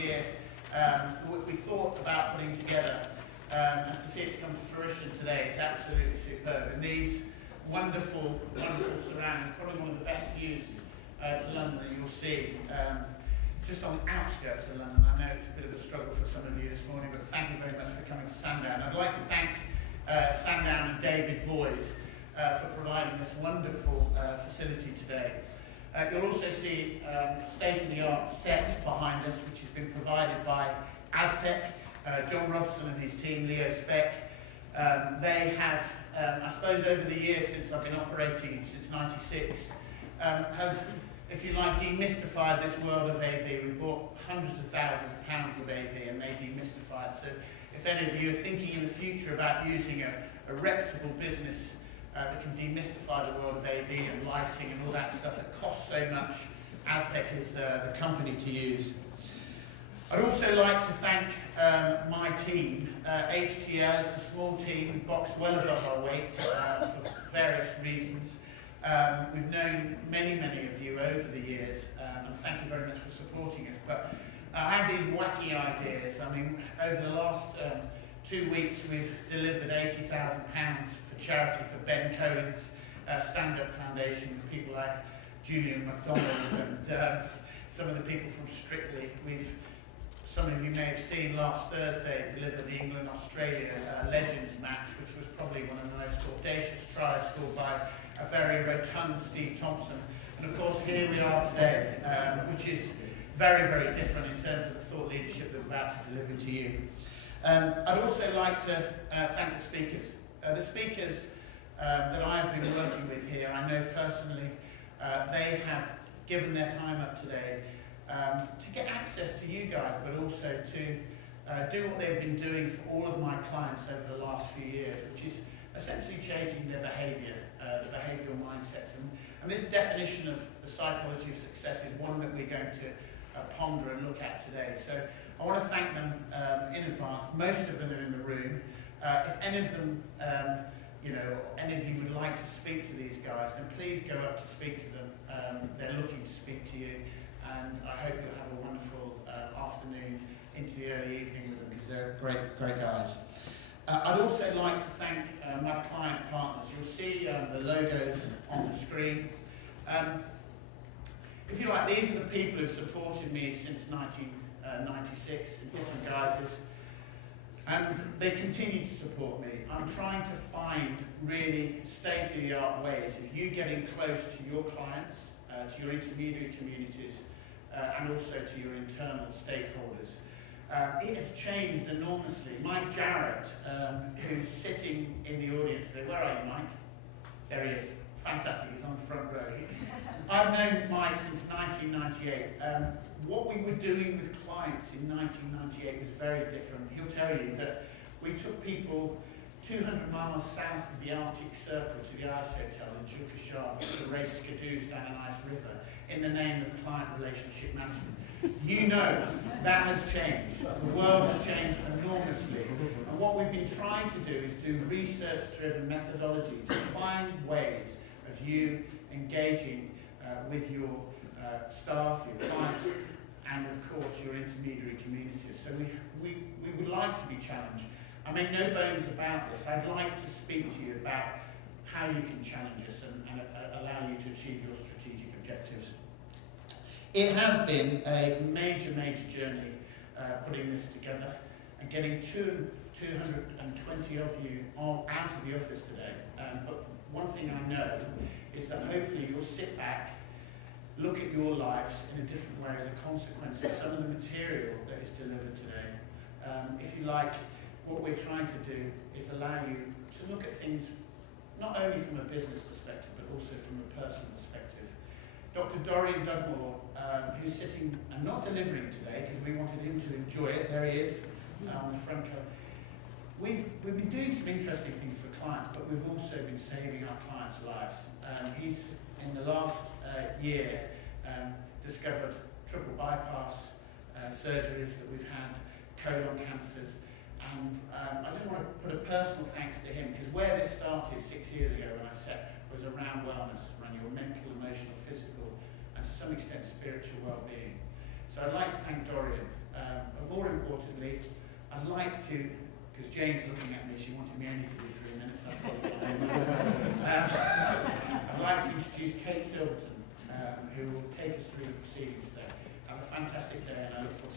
year we thought about putting together, and to see it come to fruition today, it's absolutely superb. And these wonderful, wonderful surroundings, probably one of the best views to London that you'll see. Just on the outskirts of London. I know it's a bit of a struggle for some of you this morning, but thank you very much for coming to Sandown. I'd like to thank Sandown and David Boyd for providing this wonderful facility today. You'll also see state-of-the-art set behind us, which has been provided by Aztec, John Robson and his team, Leo Speck. They have, I suppose over the years since I've been operating, since '96, have, if you like, demystified this world of AV. We bought hundreds of thousands of pounds of AV and they demystified. So if any of you are thinking in the future about using a reputable business that can demystify the world of AV and lighting and all that stuff that costs so much, Aztec is the company to use. I'd also like to thank my team. HTL is a small team. We boxed well above our weight for various reasons. We've known many of you over the years, and thank you very much for supporting us. But I have these wacky ideas. I mean, over the last 2 weeks, we've delivered £80,000 for charity for Ben Cohen's Stand Up Foundation, with people like Julian MacDonald and some of the people from Strictly. Some of you may have seen last Thursday delivered the England-Australia Legends match, which was probably one of the most audacious tries scored by a very rotund Steve Thompson. And of course, here we are today, which is very different in terms of the thought leadership that we're about to deliver to you. I'd also like to thank the speakers. The speakers that I've been working with here, I know personally, they have given their time up today to get access to you guys, but also to do what they've been doing for all of my clients over the last few years, which is essentially changing their behaviour, the behavioural mindsets. And this definition of the psychology of success is one that we're going to ponder and look at today. So I want to thank them in advance. Most of them are in the room. If any of them, any of you would like to speak to these guys, then please go up to speak to them. They're looking to speak to you. And I hope you'll have a wonderful afternoon into the early evening with them, because they're great guys. I'd also like to thank my client partners. You'll see the logos on the screen. If you like, these are the people who've supported me since 1996 in different guises. And they continue to support me. I'm trying to find really state-of-the-art ways of you getting close to your clients, to your intermediary communities, and also to your internal stakeholders. It has changed enormously. Mike Jarrett, who's sitting in the audience today, where are you, Mike? There he is. Fantastic, he's on the front row. I've known Mike since 1998. What we were doing with clients in 1998 was very different. He'll tell you that we took people 200 miles south of the Arctic Circle to the Ice Hotel in Jukoshava to race skidoos down an ice river in the name of client relationship management. You know that has changed. The world has changed enormously. And what we've been trying to do is do research-driven methodology to find ways of you engaging with your staff, your clients, and of course your intermediary communities. So we would like to be challenged. I make no bones about this. I'd like to speak to you about how you can challenge us and allow you to achieve your strategic objectives. It has been a major journey putting this together and getting 220 of you out of the office today. But one thing I know is that hopefully you'll sit back, look at your lives in a different way as a consequence of some of the material that is delivered today. If you like, what we're trying to do is allow you to look at things not only from a business perspective, but also from a personal perspective. Dr. Dorian Dugmore, who's sitting and not delivering today, because we wanted him to enjoy it, there he is, on the front cover. We've been doing some interesting things for clients, but we've also been saving our clients' lives. He's, in the last year, discovered triple bypass surgeries that we've had, colon cancers, and I just want to put a personal thanks to him, because where this started 6 years ago when I said was around wellness, around your mental, emotional, physical, and to some extent spiritual well-being. So I'd like to thank Dorian importantly, I'd like to, because Jane's looking at me, she wanted me only to do 3 minutes, I've got it. I'd like to introduce Kate Silverton, who will take us through the proceedings today. Have a fantastic day, and I look forward